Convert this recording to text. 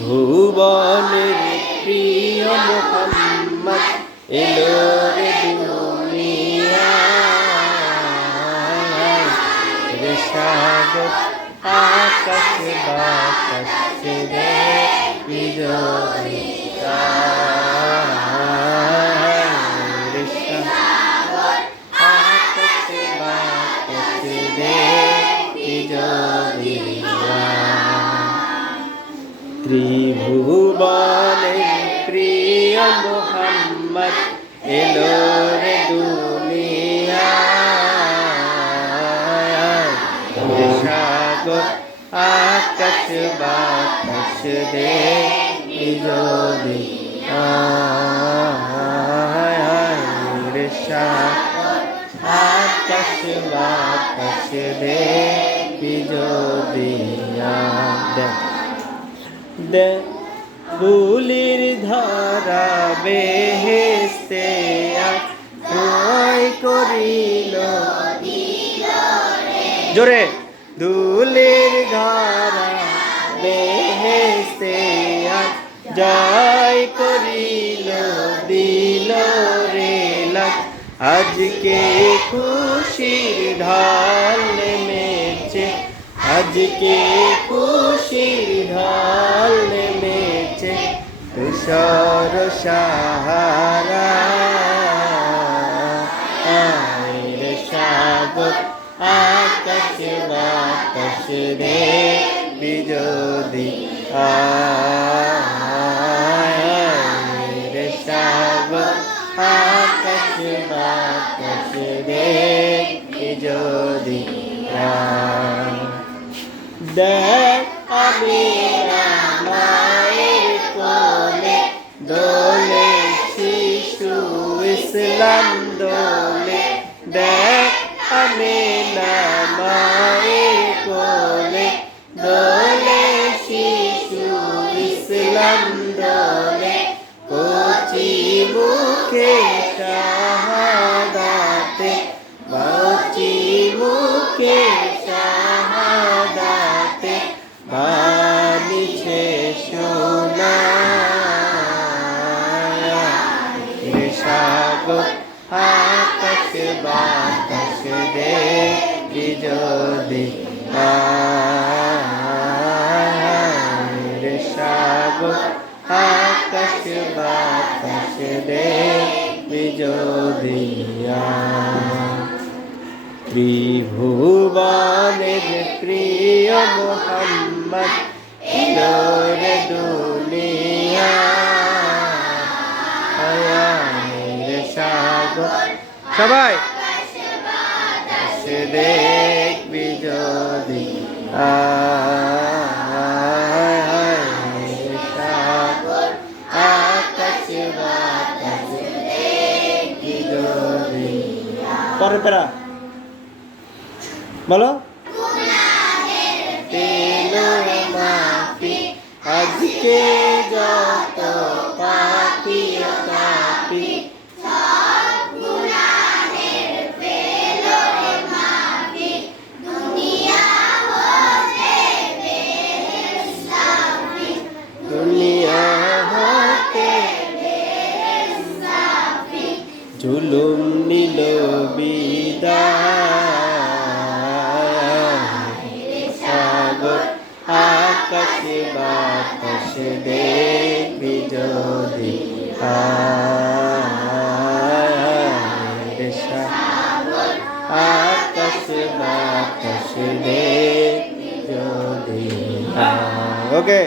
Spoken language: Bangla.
ভুবনের প্রিয় মোহাম্মদ এলো রে রে সাগর আকাশ বাতাস রে বিজয় রে সাগর ত্রিভুবনের প্রিয় মোহাম্মদ, এলো রে দুনিয়ায় সাগর, আকাশ বাতাস দে যদি রে সাগর, আকাশ বাতাস দে বিজদিয়া দেখ। দে ফুলির ধরা বেহেস্তে আয় করিল। জোরে। দুলির ধরা বেহেস্তে জয় করিল, দিল রে আজকে খুশির ঢাল মেছে আজকে খুশির তুষার সাহারা আয়ের সাগর আকাশ বাতাস রে বিজদি আয়ের সাগর আকাশ বাতাস রে বিজদি দেখ আমি আমি বিজদি রে সাগর আকাশ বাতাস দে বিজদিয়া। ত্রিভুবনের প্রিয় মোহাম্মদ ইলোর সাগর সবাই। দেখবি যদি সাগর আকাশ বাতাস পরে পেরা। বলো। আজকে যত পাখি দুনিয়া হতে জুলুম নিল সাগর আকাশ বাতাস দেখবি যদি আকাশ বাতাস দেখবি যদি ওকে